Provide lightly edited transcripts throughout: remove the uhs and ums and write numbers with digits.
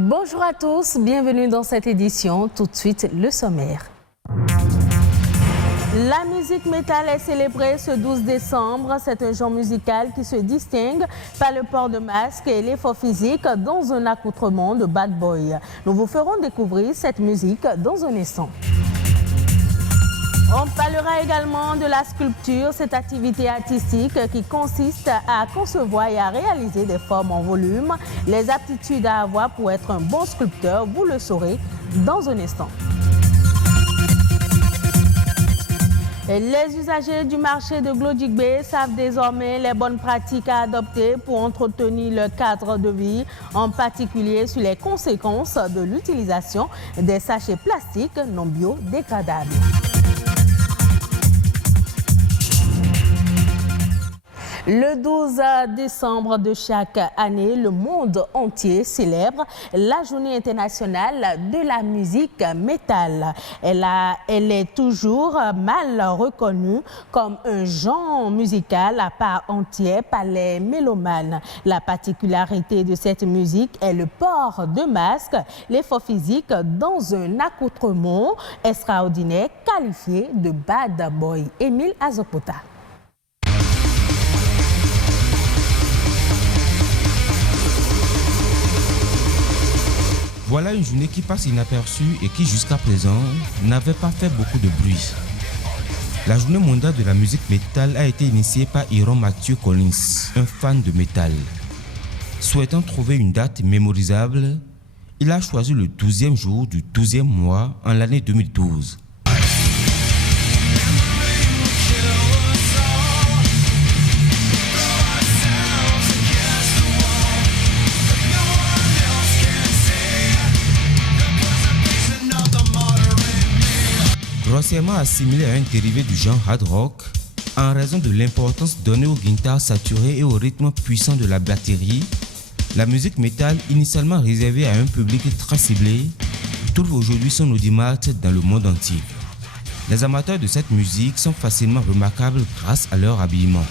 Bonjour à tous, bienvenue dans cette édition. Tout de suite, le sommaire. La musique métal est célébrée ce 12 décembre. C'est un genre musical qui se distingue par le port de masque et l'effort physique dans un accoutrement de bad boy. Nous vous ferons découvrir cette musique dans un instant. On parlera également de la sculpture, cette activité artistique qui consiste à concevoir et à réaliser des formes en volume. Les aptitudes à avoir pour être un bon sculpteur, vous le saurez dans un instant. Les usagers du marché de Glodjigbe savent désormais les bonnes pratiques à adopter pour entretenir leur cadre de vie, en particulier sur les conséquences de l'utilisation des sachets plastiques non biodégradables. Le 12 décembre de chaque année, le monde entier célèbre la journée internationale de la musique métal. Elle est toujours mal reconnue comme un genre musical à part entière par les mélomanes. La particularité de cette musique est le port de masque, l'effort physique dans un accoutrement extraordinaire qualifié de bad boy. Émile Azopota. Voilà une journée qui passe inaperçue et qui jusqu'à présent n'avait pas fait beaucoup de bruit. La journée mondiale de la musique métal a été initiée par Hiram Matthew Collins, un fan de métal. Souhaitant trouver une date mémorisable, il a choisi le 12e jour du 12e mois en l'année 2012. Grossièrement assimilé à un dérivé du genre hard rock, en raison de l'importance donnée aux guitares saturées et au rythme puissant de la batterie, la musique métal, initialement réservée à un public très ciblé, trouve aujourd'hui son audimat dans le monde entier. Les amateurs de cette musique sont facilement remarquables grâce à leur habillement.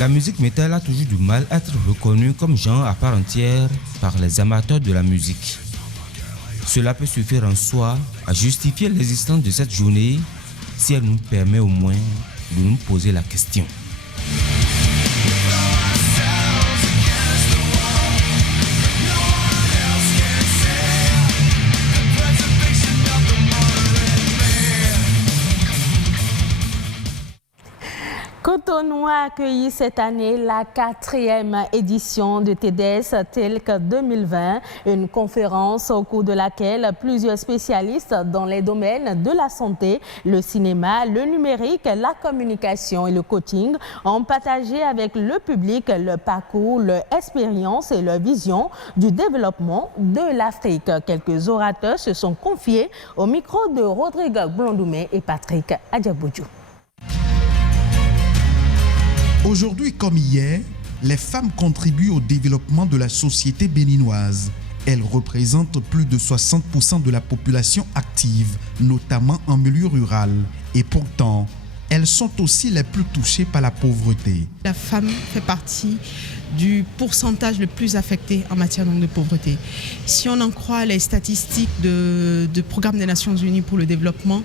La musique métal a toujours du mal à être reconnue comme genre à part entière par les amateurs de la musique. Cela peut suffire en soi à justifier l'existence de cette journée si elle nous permet au moins de nous poser la question. Cotonou a accueilli cette année la 4e édition de TEDx TELC 2020, une conférence au cours de laquelle plusieurs spécialistes dans les domaines de la santé, le cinéma, le numérique, la communication et le coaching ont partagé avec le public leur parcours, leur expérience et leur vision du développement de l'Afrique. Quelques orateurs se sont confiés au micro de Rodrigue Blondoumé et Patrick Adjaboudjou. Aujourd'hui comme hier, les femmes contribuent au développement de la société béninoise. Elles représentent plus de 60% de la population active, notamment en milieu rural. Et pourtant, elles sont aussi les plus touchées par la pauvreté. La femme fait partie du pourcentage le plus affecté en matière de pauvreté. Si on en croit les statistiques du Programme des Nations Unies pour le développement,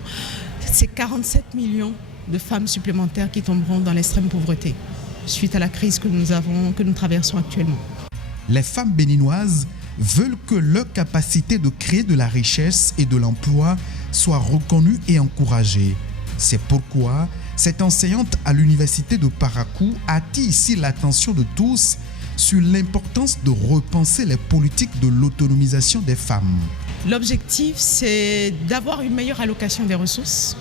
c'est 47 millions de femmes supplémentaires qui tomberont dans l'extrême pauvreté suite à la crise que nous traversons actuellement. Les femmes béninoises veulent que leur capacité de créer de la richesse et de l'emploi soit reconnue et encouragée. C'est pourquoi cette enseignante à l'université de Parakou attire ici l'attention de tous sur l'importance de repenser les politiques de l'autonomisation des femmes. L'objectif, c'est d'avoir une meilleure allocation des ressources,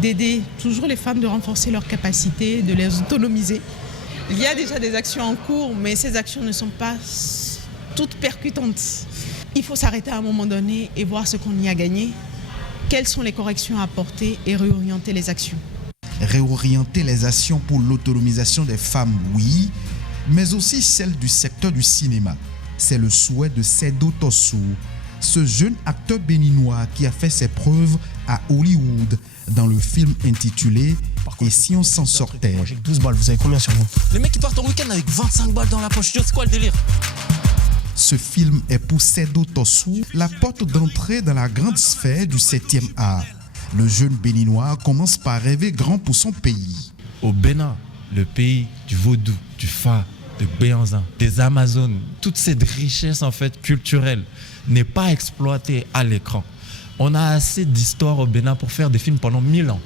d'aider toujours les femmes, de renforcer leurs capacités, de les autonomiser. Il y a déjà des actions en cours, mais ces actions ne sont pas toutes percutantes. Il faut s'arrêter à un moment donné et voir ce qu'on y a gagné, quelles sont les corrections à apporter et réorienter les actions. Réorienter les actions pour l'autonomisation des femmes, oui, mais aussi celles du secteur du cinéma. C'est le souhait de Seydou Tossou, ce jeune acteur béninois qui a fait ses preuves à Hollywood dans le film intitulé « Et si on s'en sortait ». Moi j'ai 12 balles, vous avez combien sur vous? Les mecs qui partent en week-end avec 25 balles dans la poche, c'est quoi le délire? Ce film est pour Seydou Tossou la porte d'entrée dans la grande sphère du 7e art. Le jeune béninois commence par rêver grand pour son pays. Au Bénin, le pays du vaudou, du fa, de Béanzin, des Amazones, toute cette richesse en fait culturelle n'est pas exploitée à l'écran. On a assez d'histoires au Bénin pour faire des films pendant 1000 ans.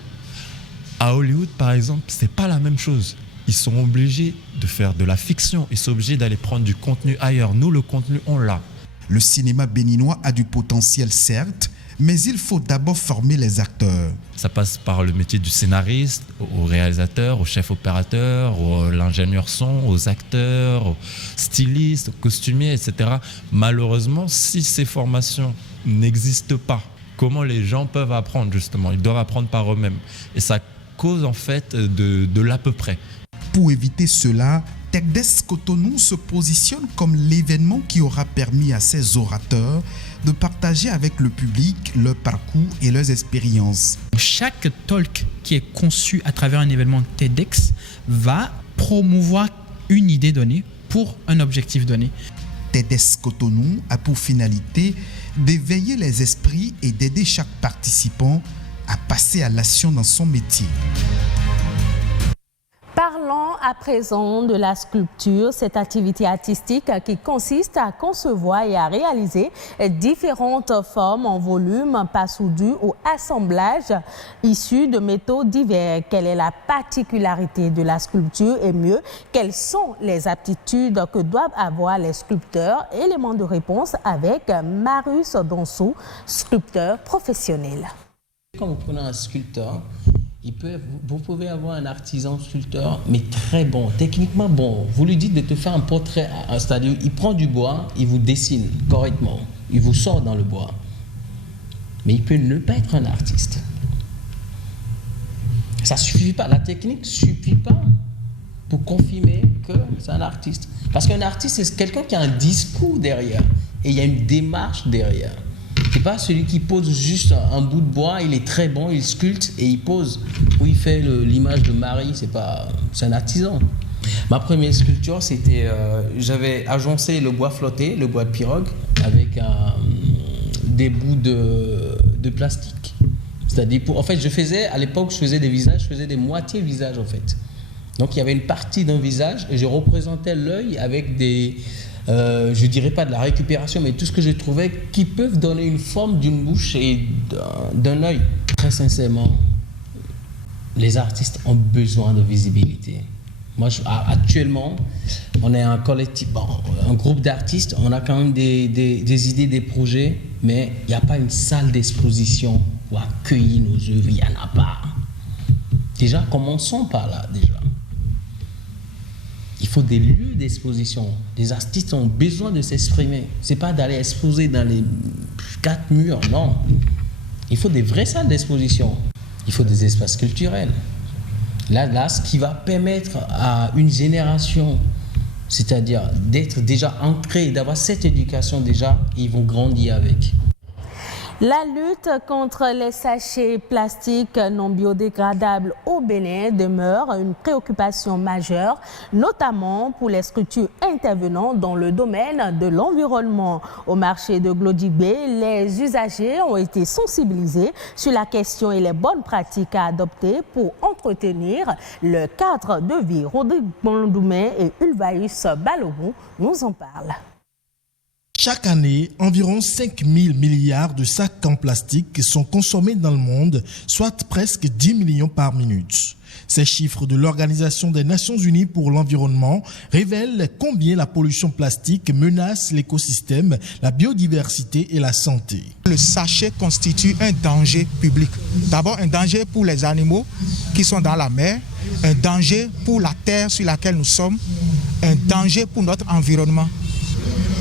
À Hollywood, par exemple, c'est pas la même chose. Ils sont obligés de faire de la fiction. Ils sont obligés d'aller prendre du contenu ailleurs. Nous, le contenu, on l'a. Le cinéma béninois a du potentiel, certes, mais il faut d'abord former les acteurs. Ça passe par le métier du scénariste, au réalisateur, au chef opérateur, à l'ingénieur son, aux acteurs, aux stylistes, aux costumiers, etc. Malheureusement, si ces formations n'existent pas, comment les gens peuvent apprendre justement? Ils doivent apprendre par eux-mêmes. Et ça cause en fait de l'à peu près. Pour éviter cela, TechDesk Cotonou se positionne comme l'événement qui aura permis à ses orateurs de partager avec le public leur parcours et leurs expériences. Chaque talk qui est conçu à travers un événement TEDx va promouvoir une idée donnée pour un objectif donné. TechDesk Cotonou a pour finalité d'éveiller les esprits et d'aider chaque participant à passer à l'action dans son métier. Parlons à présent de la sculpture, cette activité artistique qui consiste à concevoir et à réaliser différentes formes en volume par soudure ou assemblage issus de métaux divers. Quelle est la particularité de la sculpture et mieux, quelles sont les aptitudes que doivent avoir les sculpteurs? Élément de réponse avec Marius Donsou, sculpteur professionnel. Quand vous prenez un sculpteur, vous pouvez avoir un artisan sculpteur, mais très bon, techniquement bon. Vous lui dites de te faire un portrait, c'est-à-dire il prend du bois, il vous dessine correctement, il vous sort dans le bois. Mais il peut ne pas être un artiste. Ça ne suffit pas, la technique ne suffit pas pour confirmer que c'est un artiste. Parce qu'un artiste, c'est quelqu'un qui a un discours derrière et il y a une démarche derrière. C'est pas celui qui pose juste un bout de bois, il est très bon, il sculpte et il pose. Ou il fait l'image de Marie, c'est un artisan. Ma première sculpture, c'était, j'avais agencé le bois flotté, le bois de pirogue, avec des bouts de plastique. C'est-à-dire, en fait, à l'époque, je faisais des visages, je faisais des moitiés visages en fait. Donc il y avait une partie d'un visage et je représentais l'œil avec des... je dirais pas de la récupération, mais tout ce que je trouvais qui peuvent donner une forme d'une bouche et d'un œil. Très sincèrement, les artistes ont besoin de visibilité. Moi, actuellement, on est un collectif, un groupe d'artistes, on a quand même des idées, des projets, mais il n'y a pas une salle d'exposition pour accueillir nos œuvres, il n'y en a pas. Déjà, commençons par là, déjà. Il faut des lieux d'exposition. Les artistes ont besoin de s'exprimer. Ce n'est pas d'aller exposer dans les 4 murs, non. Il faut des vraies salles d'exposition. Il faut des espaces culturels. Là, ce qui va permettre à une génération, c'est-à-dire d'être déjà ancrée, d'avoir cette éducation déjà, ils vont grandir avec. La lutte contre les sachets plastiques non biodégradables au Bénin demeure une préoccupation majeure, notamment pour les structures intervenant dans le domaine de l'environnement. Au marché de Glodibé, les usagers ont été sensibilisés sur la question et les bonnes pratiques à adopter pour entretenir le cadre de vie. Rodrigue Bondoumé et Ulvaïus Balobou nous en parlent. Chaque année, environ 5 000 milliards de sacs en plastique sont consommés dans le monde, soit presque 10 millions par minute. Ces chiffres de l'Organisation des Nations Unies pour l'environnement révèlent combien la pollution plastique menace l'écosystème, la biodiversité et la santé. Le sachet constitue un danger public. D'abord, un danger pour les animaux qui sont dans la mer, un danger pour la terre sur laquelle nous sommes, un danger pour notre environnement.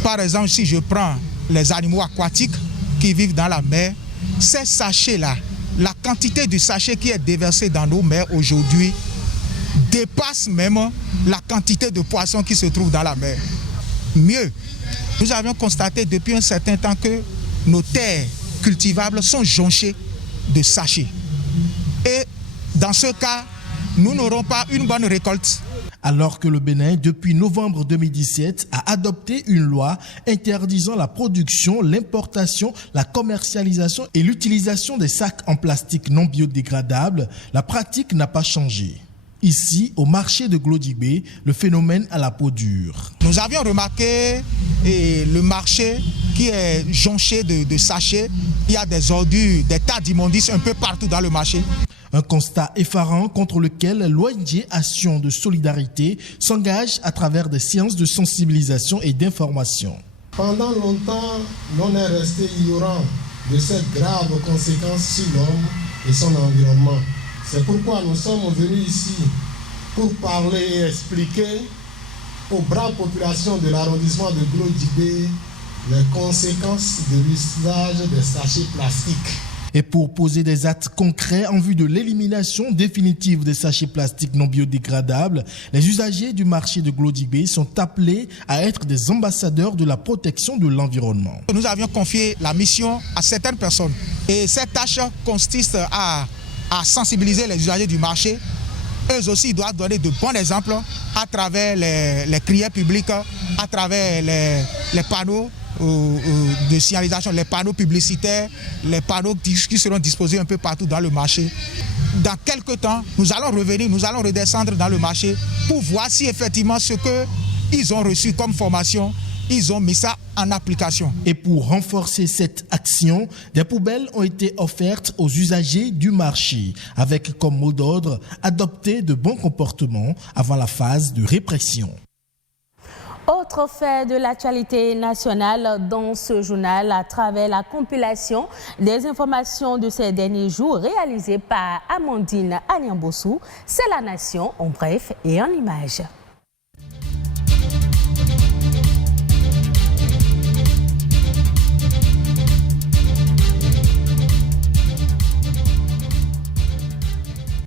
Par exemple, si je prends les animaux aquatiques qui vivent dans la mer, ces sachets-là, la quantité de sachets qui est déversée dans nos mers aujourd'hui dépasse même la quantité de poissons qui se trouvent dans la mer. Mieux, nous avions constaté depuis un certain temps que nos terres cultivables sont jonchées de sachets. Et dans ce cas, nous n'aurons pas une bonne récolte. Alors que le Bénin, depuis novembre 2017, a adopté une loi interdisant la production, l'importation, la commercialisation et l'utilisation des sacs en plastique non biodégradables, la pratique n'a pas changé. Ici, au marché de Glodjibé, le phénomène à la peau dure. Nous avions remarqué le marché qui est jonché de sachets. Il y a des ordures, des tas d'immondices un peu partout dans le marché. Un constat effarant contre lequel l'ONG Action de Solidarité s'engage à travers des séances de sensibilisation et d'information. Pendant longtemps, l'on est resté ignorant de cette grave conséquence sur l'homme et son environnement. C'est pourquoi nous sommes venus ici pour parler et expliquer aux braves populations de l'arrondissement de Glodjibé les conséquences de l'usage des sachets plastiques. Et pour poser des actes concrets en vue de l'élimination définitive des sachets plastiques non biodégradables, les usagers du marché de Glodjibé sont appelés à être des ambassadeurs de la protection de l'environnement. Nous avions confié la mission à certaines personnes et cette tâche consiste à sensibiliser les usagers du marché. Eux aussi doivent donner de bons exemples à travers les crières publiques, à travers les panneaux de signalisation, les panneaux publicitaires, les panneaux qui seront disposés un peu partout dans le marché. Dans quelques temps, nous allons revenir, nous allons redescendre dans le marché pour voir si effectivement ce qu'ils ont reçu comme formation, ils ont mis ça en application. Et pour renforcer cette action, des poubelles ont été offertes aux usagers du marché, avec comme mot d'ordre adopter de bons comportements avant la phase de répression. Autre fait de l'actualité nationale dans ce journal à travers la compilation des informations de ces derniers jours réalisée par Amandine Aliambossou, c'est la nation en bref et en images.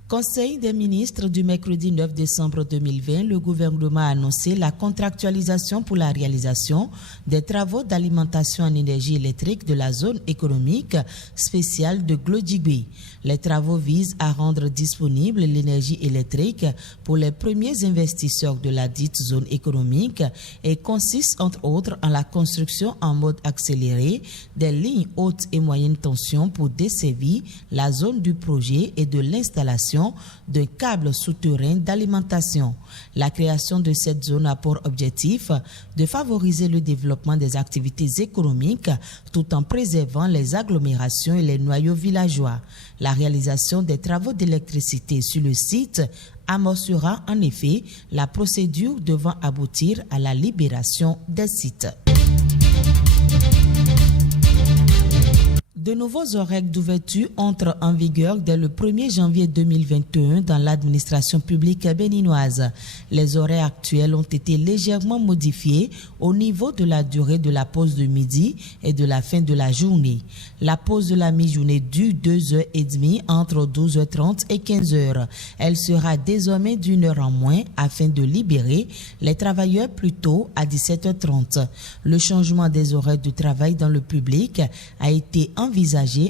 Conseil des ministres du mercredi 9 décembre 2020, le gouvernement a annoncé la contractualisation pour la réalisation des travaux d'alimentation en énergie électrique de la zone économique spéciale de Glodjibé. Les travaux visent à rendre disponible l'énergie électrique pour les premiers investisseurs de la dite zone économique et consistent entre autres en la construction en mode accéléré des lignes haute et moyenne tension pour desservir la zone du projet et de l'installation d'un câble souterrain d'alimentation. La création de cette zone a pour objectif de favoriser le développement des activités économiques tout en préservant les agglomérations et les noyaux villageois. La réalisation des travaux d'électricité sur le site amorcera en effet la procédure devant aboutir à la libération des sites. De nouveaux horaires d'ouverture entrent en vigueur dès le 1er janvier 2021 dans l'administration publique béninoise. Les horaires actuels ont été légèrement modifiés au niveau de la durée de la pause de midi et de la fin de la journée. La pause de la mi-journée dure 2h30 entre 12h30 et 15h. Elle sera désormais d'1 heure en moins afin de libérer les travailleurs plus tôt à 17h30. Le changement des horaires de travail dans le public a été envisagé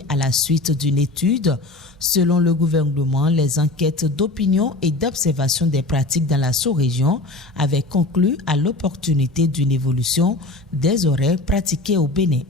à la suite d'une étude. Selon le gouvernement, les enquêtes d'opinion et d'observation des pratiques dans la sous-région avaient conclu à l'opportunité d'une évolution des horaires pratiqués au Bénin.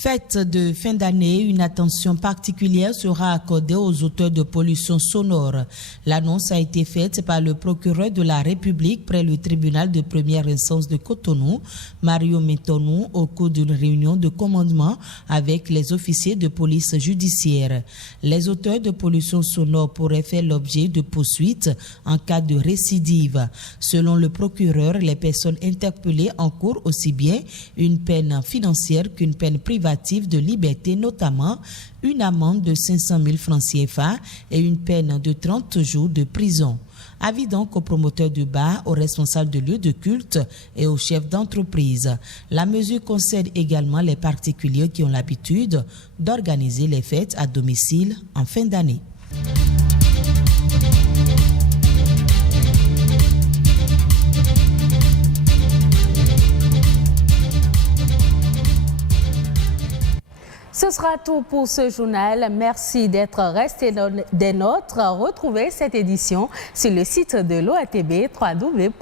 Fête de fin d'année, une attention particulière sera accordée aux auteurs de pollution sonore. L'annonce a été faite par le procureur de la République près le tribunal de première instance de Cotonou, Mario Metonou, au cours d'une réunion de commandement avec les officiers de police judiciaire. Les auteurs de pollution sonore pourraient faire l'objet de poursuites en cas de récidive. Selon le procureur, les personnes interpellées encourent aussi bien une peine financière qu'une peine privative de liberté, notamment une amende de 500 000 francs CFA et une peine de 30 jours de prison. Avis donc aux promoteurs de bar, aux responsables de lieux de culte et aux chefs d'entreprise. La mesure concerne également les particuliers qui ont l'habitude d'organiser les fêtes à domicile en fin d'année. Ce sera tout pour ce journal. Merci d'être resté des nôtres. Retrouvez cette édition sur le site de l'OATB, www.oatb.bj.